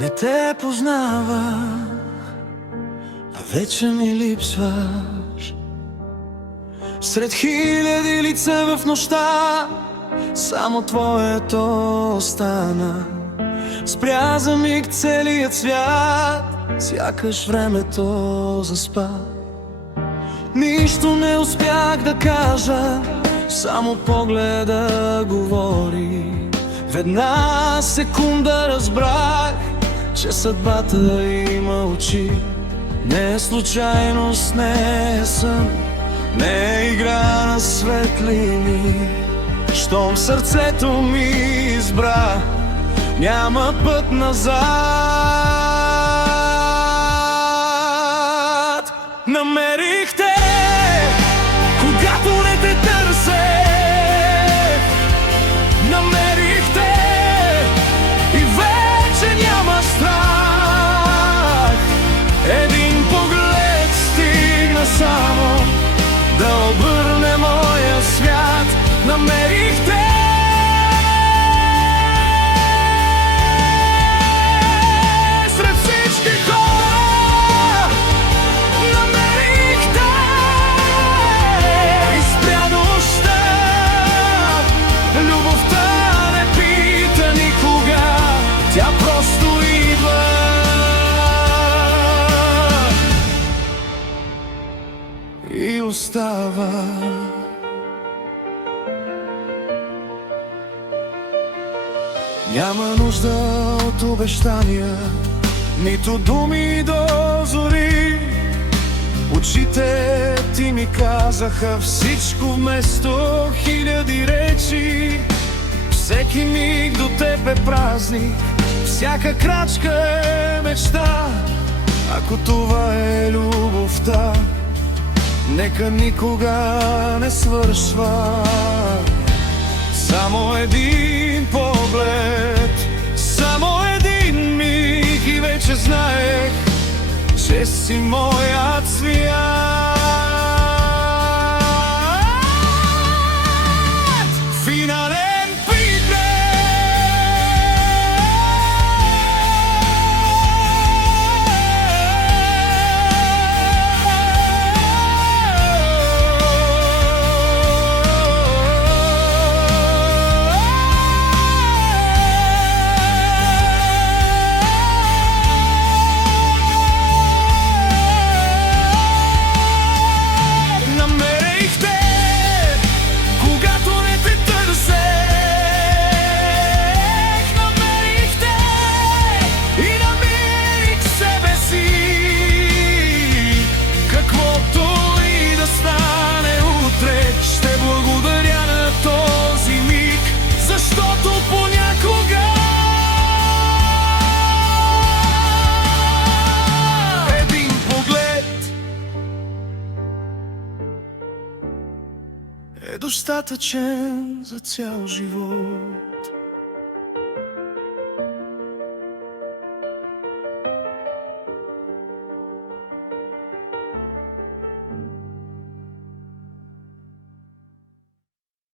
Не те познавах, а вече ми липсваш. Сред хиляди лица в нощта, само твоето остана. Спря за миг целият свят, сякаш времето заспа. Нищо не успях да кажа, само погледа говори. В една секунда разбрах, че съдбата има очи. Не е случайност, не е сън, не е игра на светлини. Щом сърцето ми избра, няма път назад. Намерих те, когато не те търсех. Намерих те и вече няма страх. Един поглед стигна само да обърне моя свят. Намерих те. Тя просто идва и остава. Няма нужда от обещания, нито думи до зори. Очите ти ми казаха всичко вместо хиляди речи. Всеки миг до теб е празник, всяка крачка е мечта. Ако това е любовта, нека никога не свършва. Само един поглед, само един миг и вече знаех, че си моят свят. Финален е достатъчен за цял живот.